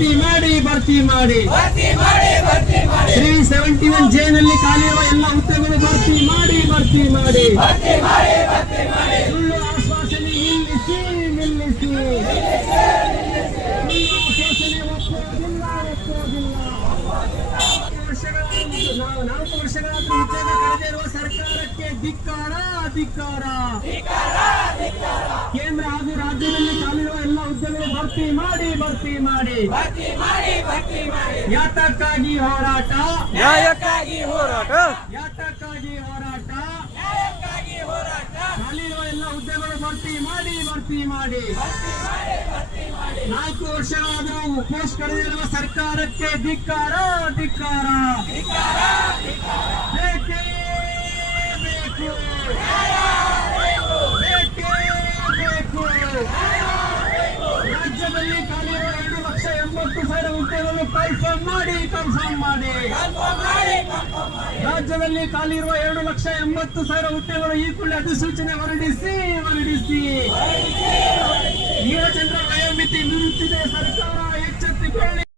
ಭರ್ತಿ ಮಾಡಿ 371 ಜೆನಲ್ಲಿ ಖಾಲಿರುವ ಎಲ್ಲ ಹುದ್ದೆಗಳು ಭರ್ತಿ ಮಾಡಿ ಸುಳ್ಳು ಆಶ್ವಾಸನೆ ನಿಲ್ಲಿಸಿ ನಾಲ್ಕು ವರ್ಷಗಳಾದ್ರೂ ಉದ್ಯೋಗ ಕಳೆದಿರುವ ಸರ್ಕಾರಕ್ಕೆ ಧಿಕ್ಕಾರ ಕೇಂದ್ರ ಹಾಗೂ ರಾಜ್ಯದಲ್ಲಿ ಖಾಲಿರುವ ಎಲ್ಲ ಹುದ್ದೆಗಳು ಭರ್ತಿ ಮಾಡಿ ಯಾತಕ್ಕಾಗಿ ಹೋರಾಟ ಖಾಲಿರುವ ಎಲ್ಲ ಹುದ್ದೆಗಳು ಭರ್ತಿ ಮಾಡಿ 4 ವರ್ಷಗಳಾದರೂ ಪೋಸ್ಟ್ ಕಳೆದಿರುವ ಸರ್ಕಾರಕ್ಕೆ ಧಿಕ್ಕಾರ ಬೇಕೇ ಬೇಕು ರಾಜ್ಯದಲ್ಲಿ ಖಾಲಿರುವ 2,80,000 ಹುದ್ದೆಗಳನ್ನು ಕನ್ಫರ್ಮ್ ಮಾಡಿ ರಾಜ್ಯದಲ್ಲಿ ಖಾಲಿರುವ 2,80,000 ಹುದ್ದೆಗಳು ಈ ಕೂಡಲೇ ಅಧಿಸೂಚನೆ ಹೊರಡಿಸಿ ನೀಲಚಂದ್ರ ವಯೋಮಿತಿ ಮೀರುತ್ತಿದೆ ಸರ್ಕಾರ ಎಚ್ಚೆತ್ತುಕೊಳ್ಳಿ.